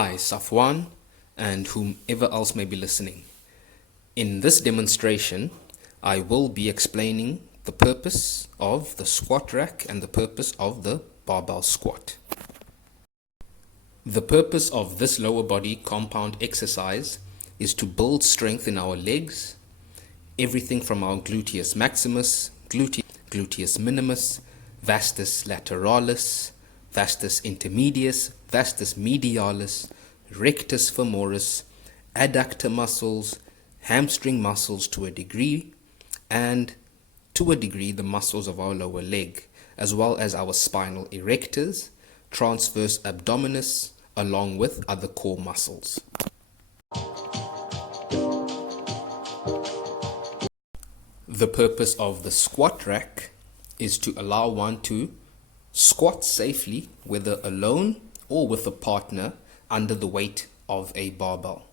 I, Safwan, and whomever else may be listening. In this demonstration, I will be explaining the purpose of the squat rack and the purpose of the barbell squat. The purpose of this lower body compound exercise is to build strength in our legs, everything from our gluteus maximus, gluteus minimus, vastus lateralis, vastus intermedius, vastus medialis, rectus femoris, adductor muscles, hamstring muscles to a degree, and to a degree the muscles of our lower leg, as well as our spinal erectors, transverse abdominis, along with other core muscles. The purpose of the squat rack is to allow one to squat safely, whether alone or with a partner, under the weight of a barbell.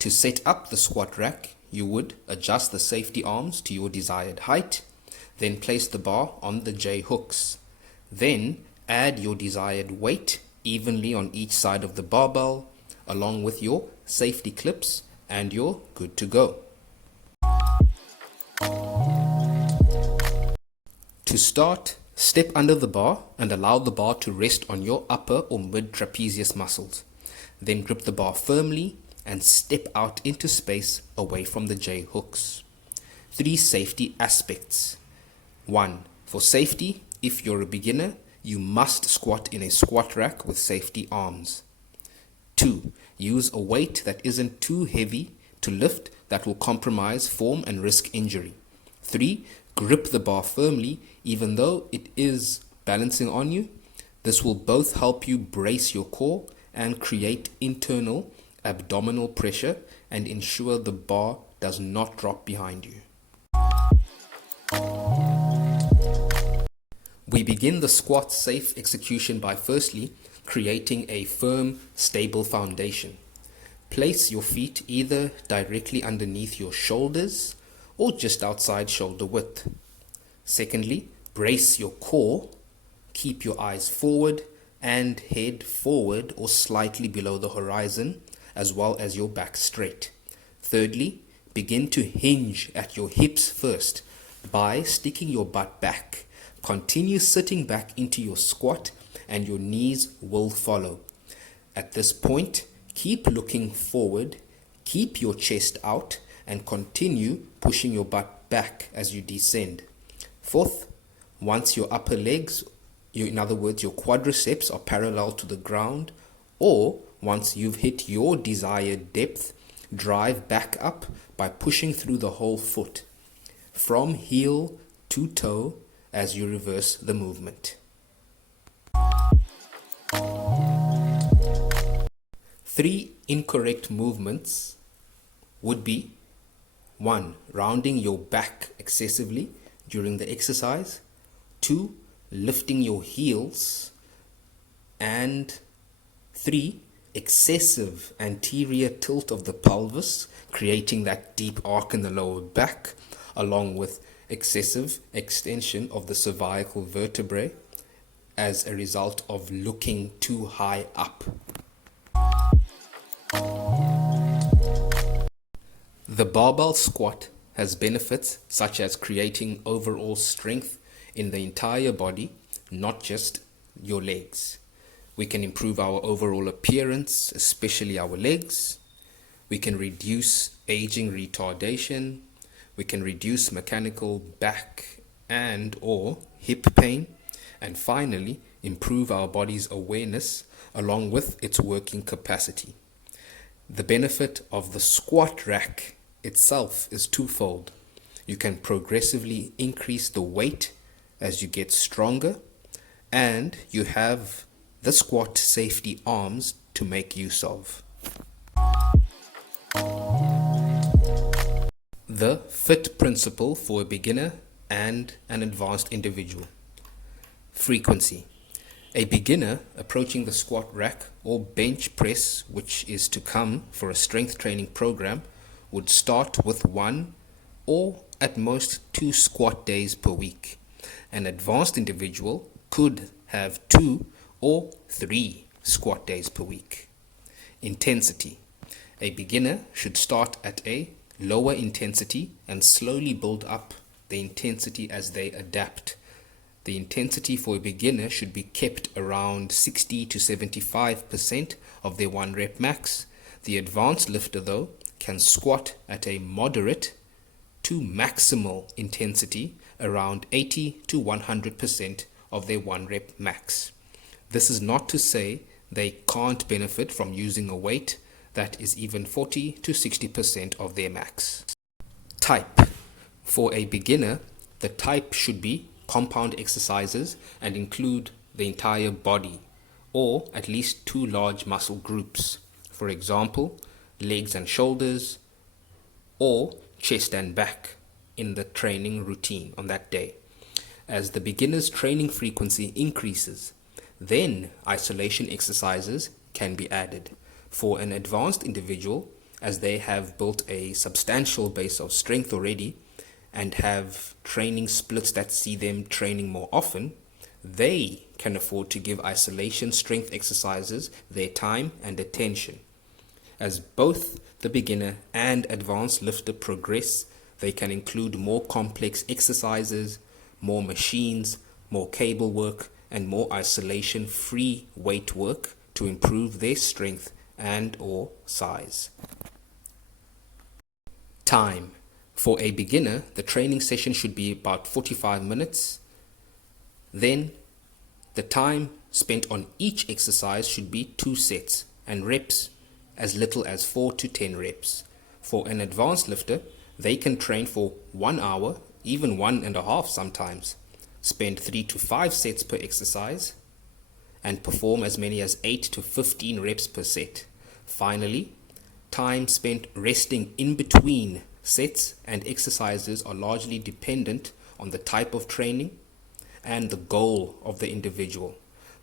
To set up the squat rack, you would adjust the safety arms to your desired height, then place the bar on the J hooks. Then add your desired weight evenly on each side of the barbell, along with your safety clips, and you're good to go. To start, step under the bar and allow the bar to rest on your upper or mid trapezius muscles. Then grip the bar firmly and step out into space away from the J hooks. 3 safety aspects. 1. For safety, if you're a beginner, you must squat in a squat rack with safety arms. 2. Use a weight that isn't too heavy to lift that will compromise form and risk injury. 3. Grip the bar firmly even though it is balancing on you. This will both help you brace your core and create internal abdominal pressure and ensure the bar does not drop behind you. We begin the squat safe execution by firstly creating a firm, stable foundation. Place your feet either directly underneath your shoulders or just outside shoulder width. Secondly, brace your core, keep your eyes forward and head forward or slightly below the horizon, as well as your back straight. Thirdly, begin to hinge at your hips first by sticking your butt back. Continue sitting back into your squat and your knees will follow. At this point, keep looking forward, keep your chest out, and continue pushing your butt back as you descend. Fourth, once your upper legs, in other words your quadriceps, are parallel to the ground, or once you've hit your desired depth, drive back up by pushing through the whole foot, from heel to toe, as you reverse the movement. 3 incorrect movements would be: 1. Rounding your back excessively during the exercise. 2. Lifting your heels. And 3. Excessive anterior tilt of the pelvis, creating that deep arc in the lower back, along with excessive extension of the cervical vertebrae as a result of looking too high up. The barbell squat has benefits such as creating overall strength in the entire body, not just your legs. We can improve our overall appearance, especially our legs. We can reduce aging retardation. We can reduce mechanical back and or hip pain. And finally, improve our body's awareness along with its working capacity. The benefit of the squat rack itself is twofold. You can progressively increase the weight as you get stronger, and you have the squat safety arms to make use of. The fit principle for a beginner and an advanced individual. Frequency. A beginner approaching the squat rack or bench press, which is to come for a strength training program, would start with 1 or at most 2 squat days per week. An advanced individual could have 2 or 3 squat days per week. Intensity. A beginner should start at a lower intensity and slowly build up the intensity as they adapt. The intensity for a beginner should be kept around 60 to 75% of their 1 rep max. The advanced lifter, though, can squat at a moderate to maximal intensity around 80 to 100% of their 1 rep max. This is not to say they can't benefit from using a weight that is even 40 to 60% of their max. Type. For a beginner, the type should be compound exercises and include the entire body, or at least 2 large muscle groups. For example, legs and shoulders, or chest and back in the training routine on that day. As the beginner's training frequency increases, then isolation exercises can be added. For an advanced individual, as they have built a substantial base of strength already and have training splits that see them training more often, they can afford to give isolation strength exercises their time and attention. As both the beginner and advanced lifter progress, they can include more complex exercises, more machines, more cable work, and more isolation-free weight work to improve their strength and/or size. Time. For a beginner, the training session should be about 45 minutes. Then, the time spent on each exercise should be 2 sets, and reps as little as 4 to 10 reps. For an advanced lifter, they can train for 1 hour, even 1.5 sometimes, spend 3 to 5 sets per exercise, and perform as many as 8 to 15 reps per set. Finally, time spent resting in between sets and exercises are largely dependent on the type of training and the goal of the individual.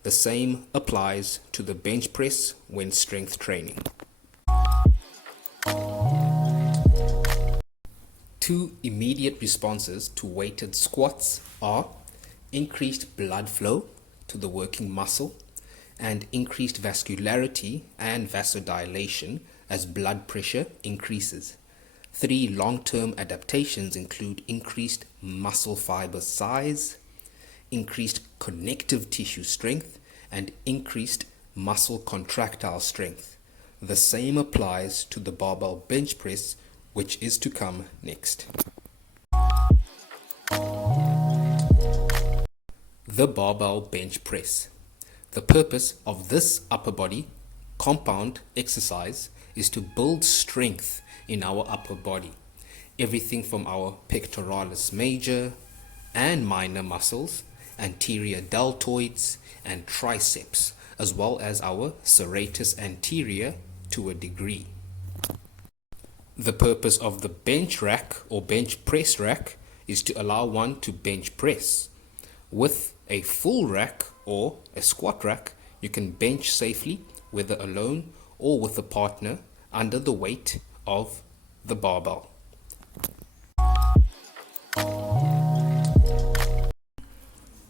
The same applies to the bench press when strength training. 2 immediate responses to weighted squats are increased blood flow to the working muscle and increased vascularity and vasodilation as blood pressure increases. 3 long-term adaptations include increased muscle fiber size, increased connective tissue strength, and increased muscle contractile strength. The same applies to the barbell bench press, which is to come next. The barbell bench press. The purpose of this upper body compound exercise is to build strength in our upper body. Everything from our pectoralis major and minor muscles, anterior deltoids and triceps, as well as our serratus anterior to a degree. The purpose of the bench rack or bench press rack is to allow one to bench press. With a full rack or a squat rack, you can bench safely, whether alone or with a partner, under the weight of the barbell.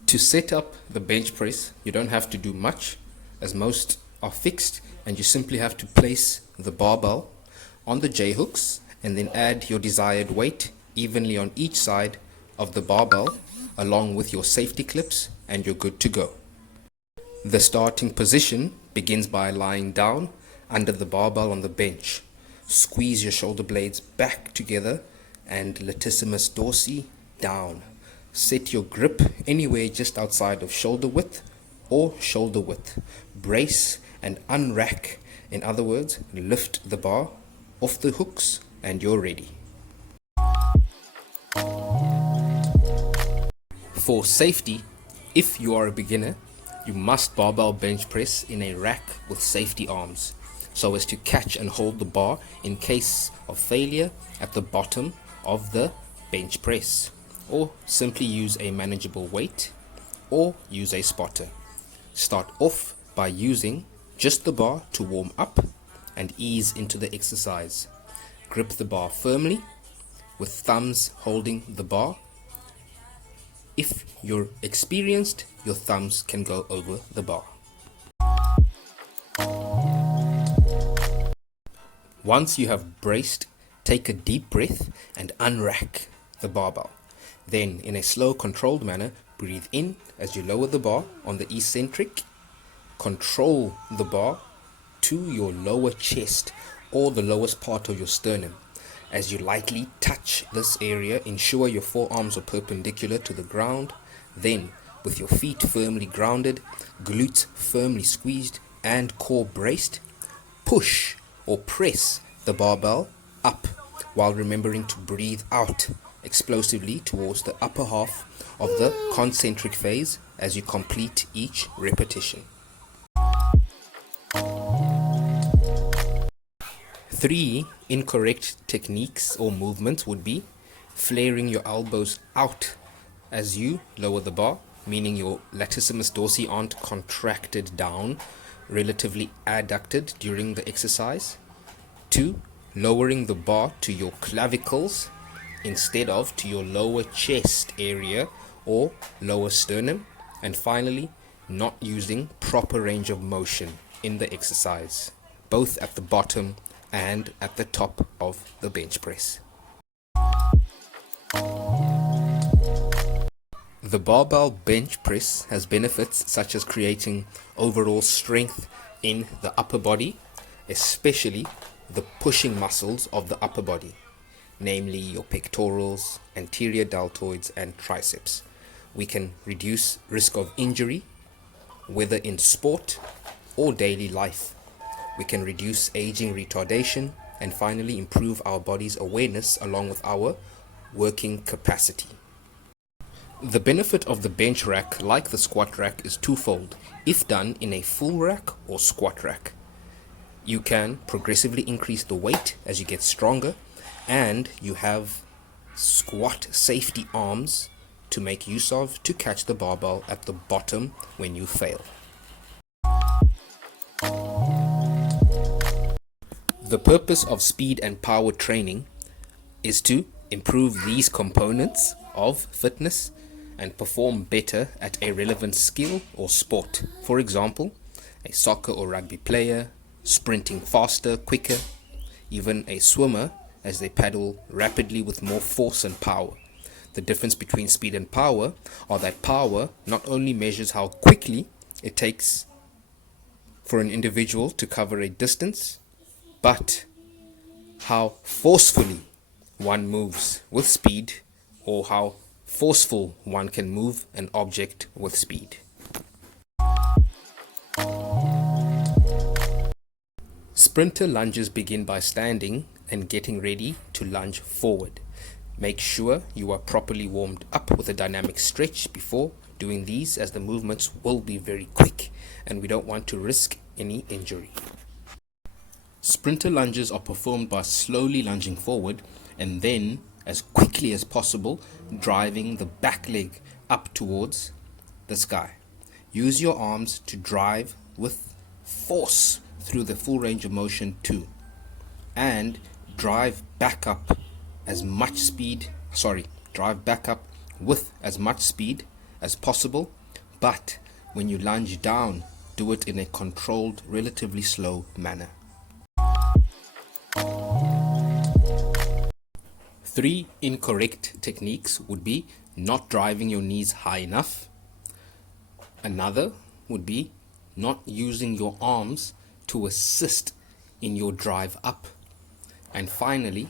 To set up the bench press, you don't have to do much, as most are fixed, and you simply have to place the barbell on the J-hooks and then add your desired weight evenly on each side of the barbell along with your safety clips, and you're good to go. The starting position begins by lying down under the barbell on the bench. Squeeze your shoulder blades back together and latissimus dorsi down. Set your grip anywhere just outside of shoulder width or shoulder width. Brace and unrack. In other words, lift the bar off the hooks and you're ready. For safety, if you are a beginner, you must barbell bench press in a rack with safety arms so as to catch and hold the bar in case of failure at the bottom of the bench press, or simply use a manageable weight or use a spotter. Start off by using just the bar to warm up and ease into the exercise. Grip the bar firmly with thumbs holding the bar. If you're experienced, your thumbs can go over the bar. Once you have braced, take a deep breath and unrack the barbell. Then, in a slow, controlled manner, breathe in as you lower the bar on the eccentric. Control the bar to your lower chest or the lowest part of your sternum. As you lightly touch this area, ensure your forearms are perpendicular to the ground. Then, with your feet firmly grounded, glutes firmly squeezed, and core braced, push or press the barbell up while remembering to breathe out explosively towards the upper half of the concentric phase as you complete each repetition. 3 incorrect techniques or movements would be flaring your elbows out as you lower the bar, meaning your latissimus dorsi aren't contracted down, relatively adducted during the exercise. 2. Lowering the bar to your clavicles instead of to your lower chest area or lower sternum. And finally, not using proper range of motion in the exercise, both at the bottom and at the top of the bench press. The barbell bench press has benefits such as creating overall strength in the upper body, especially the pushing muscles of the upper body, namely your pectorals, anterior deltoids, and triceps. We can reduce risk of injury, whether in sport or daily life. We can reduce aging retardation, and finally improve our body's awareness along with our working capacity. The benefit of the bench rack, like the squat rack, is twofold. If done in a full rack or squat rack, you can progressively increase the weight as you get stronger, and you have squat safety arms to make use of to catch the barbell at the bottom when you fail. The purpose of speed and power training is to improve these components of fitness and perform better at a relevant skill or sport. For example, a soccer or rugby player sprinting faster, quicker, even a swimmer as they paddle rapidly with more force and power. The difference between speed and power are that power not only measures how quickly it takes for an individual to cover a distance, but how forcefully one moves with speed, or how forceful one can move an object with speed. Sprinter lunges begin by standing and getting ready to lunge forward. Make sure you are properly warmed up with a dynamic stretch before doing these, as the movements will be very quick and we don't want to risk any injury. Sprinter lunges are performed by slowly lunging forward and then, as quickly as possible, driving the back leg up towards the sky. Use your arms to drive with force through the full range of motion too, and drive back up with as much speed as possible, but when you lunge down, do it in a controlled, relatively slow manner. 3 incorrect techniques would be not driving your knees high enough. Another would be not using your arms to assist in your drive up. And finally,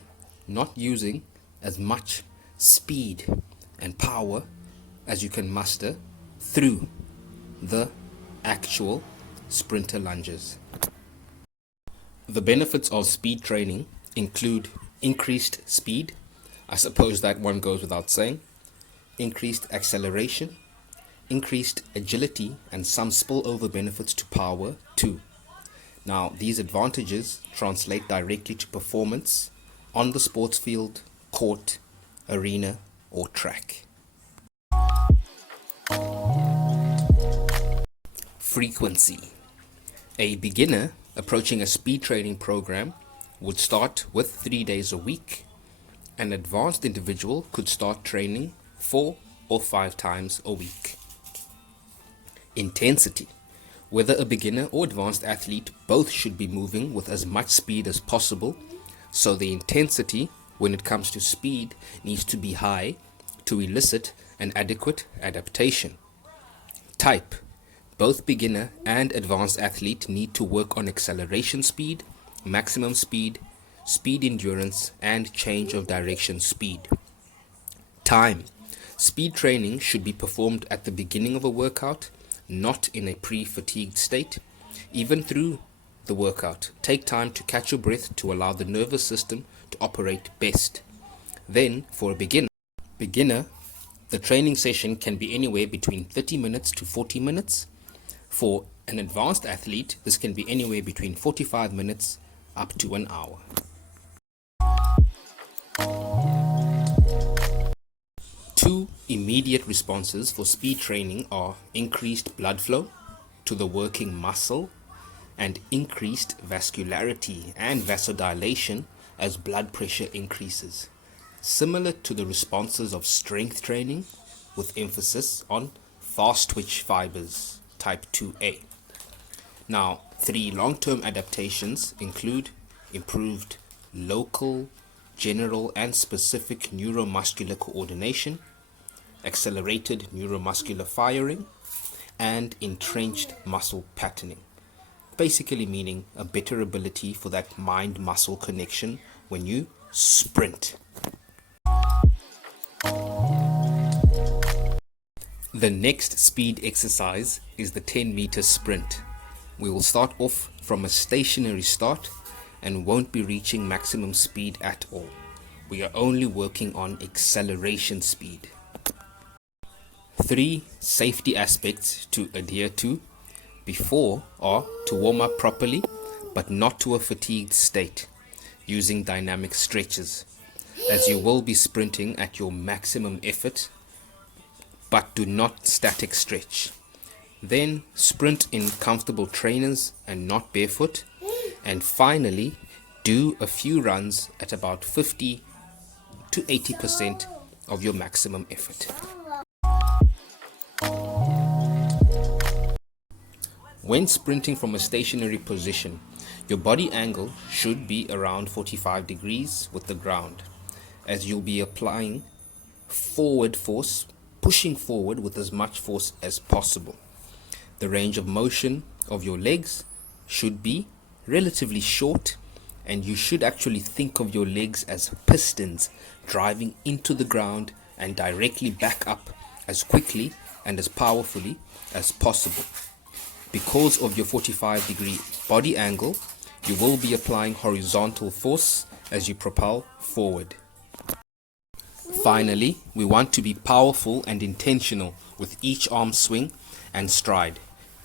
not using as much speed and power as you can muster through the actual sprinter lunges. The benefits of speed training include increased speed, I suppose that one goes without saying, increased acceleration, increased agility, and some spillover benefits to power too. Now, these advantages translate directly to performance on the sports field, court, arena, or track. Frequency. A beginner approaching a speed training program would start with 3 days a week. An advanced individual could start training 4 or 5 times a week. Intensity. Whether a beginner or advanced athlete, both should be moving with as much speed as possible, so the intensity when it comes to speed needs to be high to elicit an adequate adaptation. Type: both beginner and advanced athlete need to work on acceleration speed, maximum speed, speed endurance, and change of direction speed. Time: speed training should be performed at the beginning of a workout, not in a pre-fatigued state. Even through the workout, take time to catch your breath to allow the nervous system to operate best. Then, for a beginner, the training session can be anywhere between 30 minutes to 40 minutes. For an advanced athlete, this can be anywhere between 45 minutes up to an hour. Two immediate responses for speed training are increased blood flow to the working muscle and increased vascularity and vasodilation as blood pressure increases, similar to the responses of strength training, with emphasis on fast twitch fibers, type 2A. Now, 3 long-term adaptations include improved local, general, and specific neuromuscular coordination, accelerated neuromuscular firing, and entrenched muscle patterning. Basically meaning a better ability for that mind-muscle connection when you sprint. The next speed exercise is the 10-meter sprint. We will start off from a stationary start and won't be reaching maximum speed at all. We are only working on acceleration speed. 3 safety aspects to adhere to before are to warm up properly, but not to a fatigued state, using dynamic stretches, as you will be sprinting at your maximum effort, but do not static stretch. Then sprint in comfortable trainers and not barefoot. And finally, do a few runs at about 50 to 80% of your maximum effort. When sprinting from a stationary position, your body angle should be around 45 degrees with the ground, as you'll be applying forward force, pushing forward with as much force as possible. The range of motion of your legs should be relatively short, and you should actually think of your legs as pistons driving into the ground and directly back up as quickly and as powerfully as possible. Because of your 45-degree body angle, you will be applying horizontal force as you propel forward. Finally, we want to be powerful and intentional with each arm swing and stride,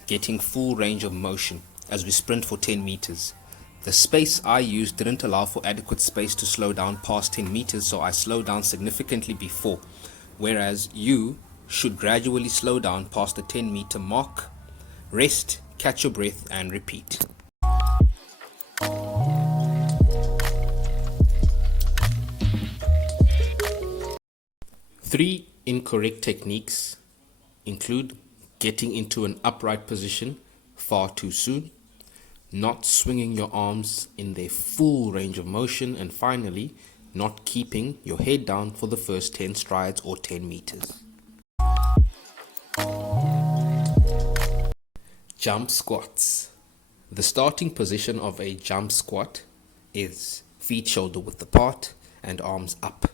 getting full range of motion as we sprint for 10 meters. The space I used didn't allow for adequate space to slow down past 10 meters, so I slowed down significantly before, whereas you should gradually slow down past the 10-meter mark, rest, catch your breath, and repeat. Three incorrect techniques include getting into an upright position far too soon, not swinging your arms in their full range of motion, and finally, not keeping your head down for the first 10 strides or 10 meters. Jump squats. The starting position of a jump squat is feet shoulder width apart and arms up.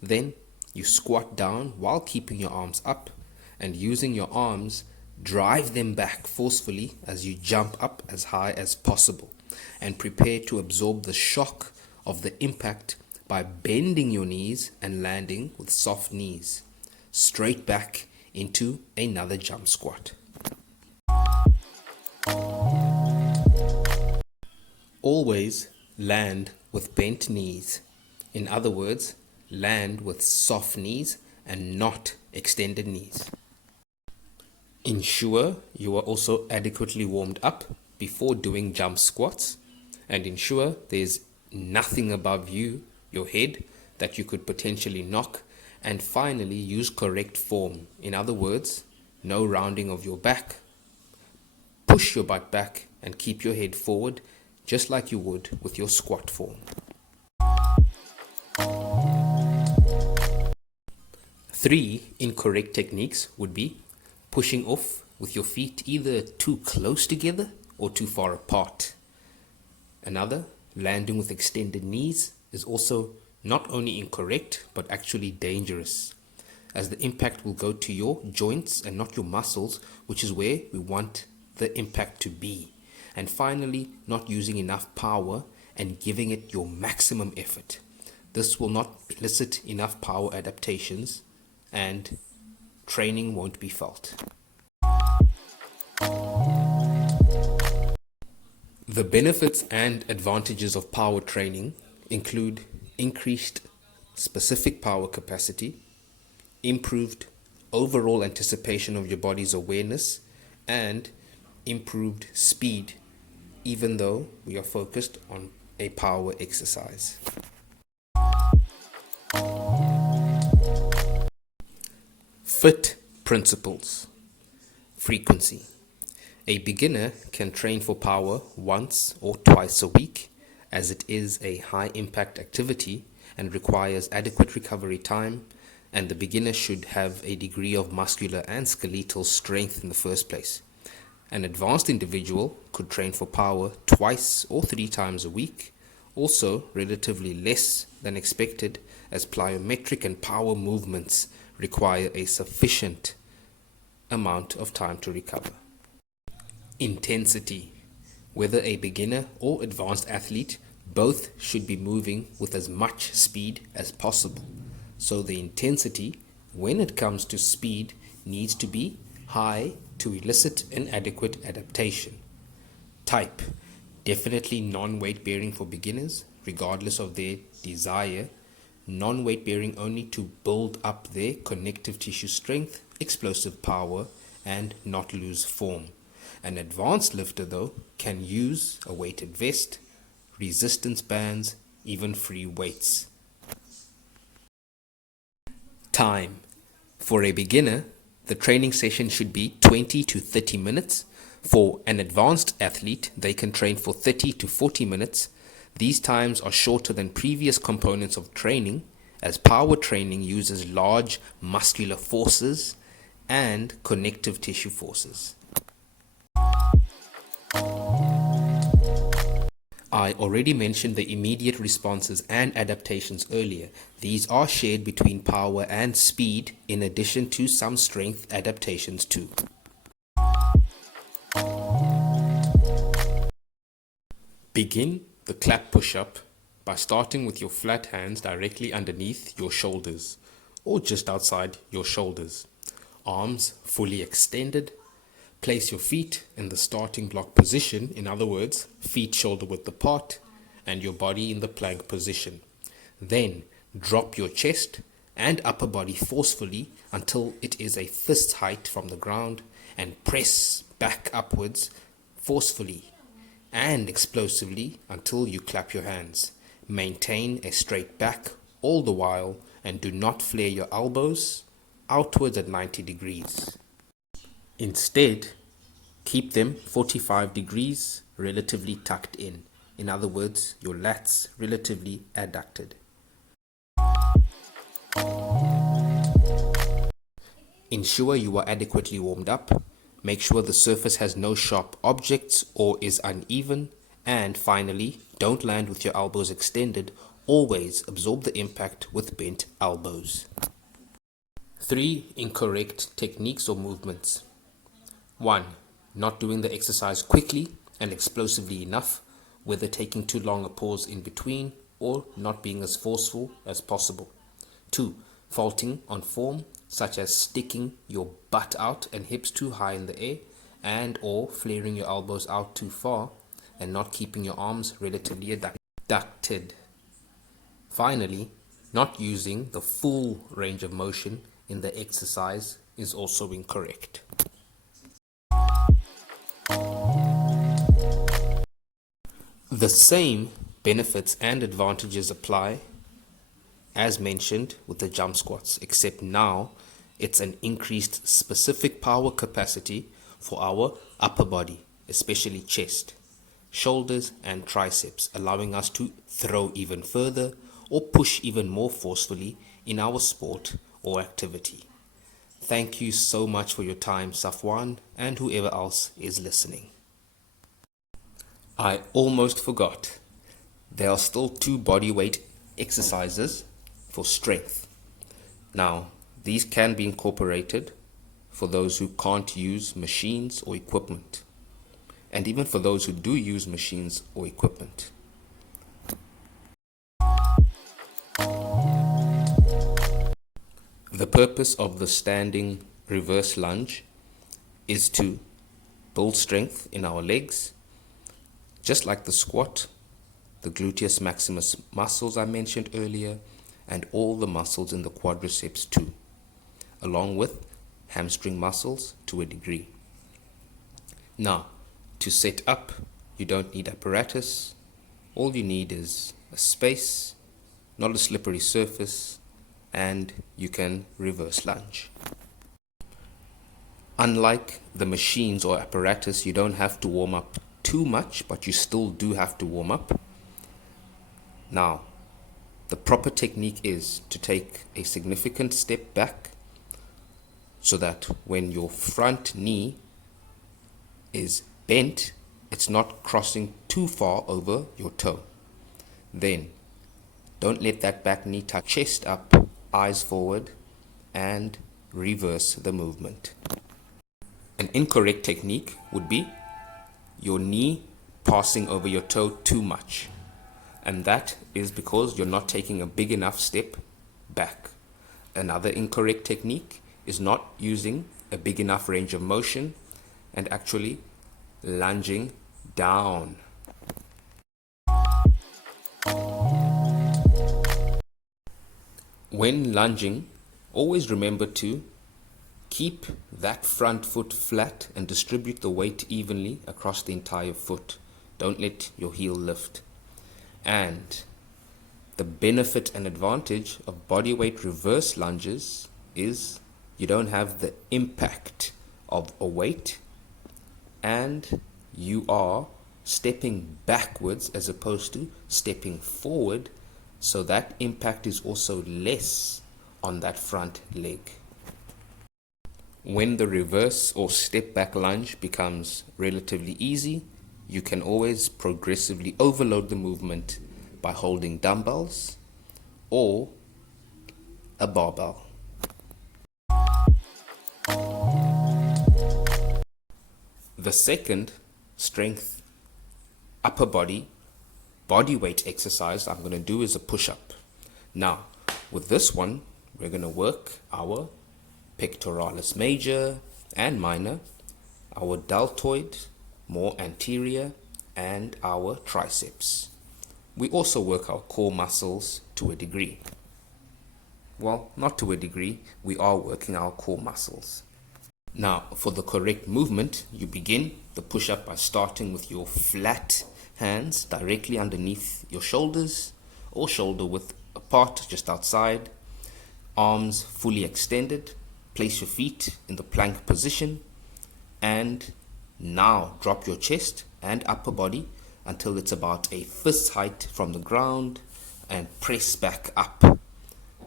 Then you squat down while keeping your arms up, and using your arms, drive them back forcefully as you jump up as high as possible, and prepare to absorb the shock of the impact by bending your knees and landing with soft knees straight back into another jump squat. Always land with bent knees. In other words, land with soft knees and not extended knees. Ensure you are also adequately warmed up before doing jump squats, and ensure there's nothing above you, your head, that you could potentially knock. And finally, use correct form. In other words, no rounding of your back. push your butt back and keep your head forward, just like you would with your squat form. 3 incorrect techniques would be pushing off with your feet either too close together or too far apart. Another, landing with extended knees, is also not only incorrect but actually dangerous, as the impact will go to your joints and not your muscles, which is where we want the impact to be. And finally, not using enough power and giving it your maximum effort. This will not elicit enough power adaptations and training won't be felt. The benefits and advantages of power training include increased specific power capacity, improved overall anticipation of your body's awareness, and improved speed, even though we are focused on a power exercise. FIT principles. Frequency. A beginner can train for power once or twice a week, as it is a high impact activity and requires adequate recovery time, and the beginner should have a degree of muscular and skeletal strength in the first place. An advanced individual could train for power twice or 3 times a week, also relatively less than expected, as plyometric and power movements require a sufficient amount of time to recover. Intensity. Whether a beginner or advanced athlete, both should be moving with as much speed as possible. So the intensity, when it comes to speed, needs to be high to elicit an adequate adaptation. Type. Definitely non-weight bearing for beginners, regardless of their desire. Non-weight bearing only to build up their connective tissue strength, explosive power, and not lose form. An advanced lifter, though, can use a weighted vest, resistance bands, even free weights. Time. For a beginner, the training session should be 20 to 30 minutes. For an advanced athlete, they can train for 30 to 40 minutes. These times are shorter than previous components of training, as power training uses large muscular forces and connective tissue forces. I already mentioned the immediate responses and adaptations earlier. These are shared between power and speed, in addition to some strength adaptations too. Begin the clap push-up by starting with your flat hands directly underneath your shoulders or just outside your shoulders. Arms fully extended. Place your feet in the starting block position, in other words, feet shoulder width apart, and your body in the plank position. Then drop your chest and upper body forcefully until it is a fist height from the ground, and press back upwards forcefully and explosively until you clap your hands. Maintain a straight back all the while and do not flare your elbows outwards at 90 degrees. Instead, keep them 45 degrees relatively tucked in. In other words, your lats relatively adducted. Ensure you are adequately warmed up. Make sure the surface has no sharp objects or is uneven. And finally, don't land with your elbows extended. Always absorb the impact with bent elbows. 3 incorrect techniques or movements. 1. Not doing the exercise quickly and explosively enough, whether taking too long a pause in between or not being as forceful as possible. 2. Faulting on form, such as sticking your butt out and hips too high in the air and or flaring your elbows out too far and not keeping your arms relatively adducted. Finally, not using the full range of motion in the exercise is also incorrect. The same benefits and advantages apply as mentioned with the jump squats, except now it's an increased specific power capacity for our upper body, especially chest, shoulders and triceps, allowing us to throw even further or push even more forcefully in our sport or activity. Thank you so much for your time, Safwan, and whoever else is listening. I almost forgot. There are still 2 body weight exercises for strength. Now, these can be incorporated for those who can't use machines or equipment, and even for those who do use machines or equipment. The purpose of the standing reverse lunge is to build strength in our legs, just like the squat, the gluteus maximus muscles I mentioned earlier, and all the muscles in the quadriceps too, along with hamstring muscles to a degree. Now, to set up, you don't need apparatus. All you need is a space, not a slippery surface, and you can reverse lunge. Unlike the machines or apparatus, you don't have to warm up too much, but you still do have to warm up. Now, the proper technique is to take a significant step back so that when your front knee is bent, it's not crossing too far over your toe. Then, don't let that back knee touch, chest up, eyes forward, and reverse the movement. An incorrect technique would be your knee passing over your toe too much. And that is because you're not taking a big enough step back. Another incorrect technique is not using a big enough range of motion and actually lunging down. When lunging, always remember to keep that front foot flat and distribute the weight evenly across the entire foot. Don't let your heel lift. And the benefit and advantage of bodyweight reverse lunges is you don't have the impact of a weight, and you are stepping backwards as opposed to stepping forward, so that impact is also less on that front leg. When the reverse or step back lunge becomes relatively easy, you can always progressively overload the movement by holding dumbbells or a barbell. The second strength upper body weight exercise I'm going to do is a push-up. Now, with this one, we're going to work our pectoralis major and minor, our deltoid, more anterior, and our triceps. We also work our core muscles to a degree. Well, not to a degree, we are working our core muscles. Now, for the correct movement, you begin the push-up by starting with your flat hands directly underneath your shoulders or shoulder width apart just outside, arms fully extended. Place your feet in the plank position, and now drop your chest and upper body until it's about a fist height from the ground and press back up.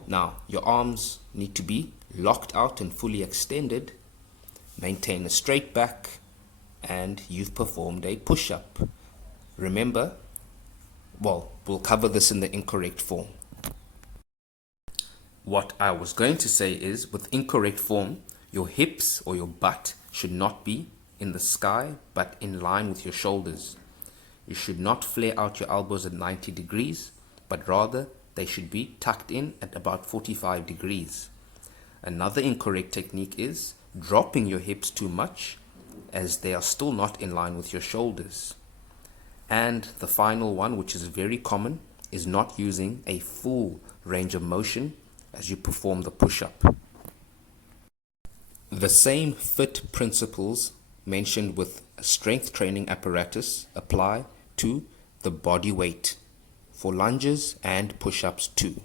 Now, your arms need to be locked out and fully extended. Maintain a straight back, and you've performed a push-up. Remember, we'll cover this in the incorrect form. What I was going to say is, with incorrect form, your hips or your butt should not be in the sky, but in line with your shoulders. You should not flare out your elbows at 90 degrees, but rather they should be tucked in at about 45 degrees. Another incorrect technique is dropping your hips too much, as they are still not in line with your shoulders. And the final one, which is very common, is not using a full range of motion as you perform the push-up. The same fit principles mentioned with a strength training apparatus apply to the body weight for lunges and push-ups too.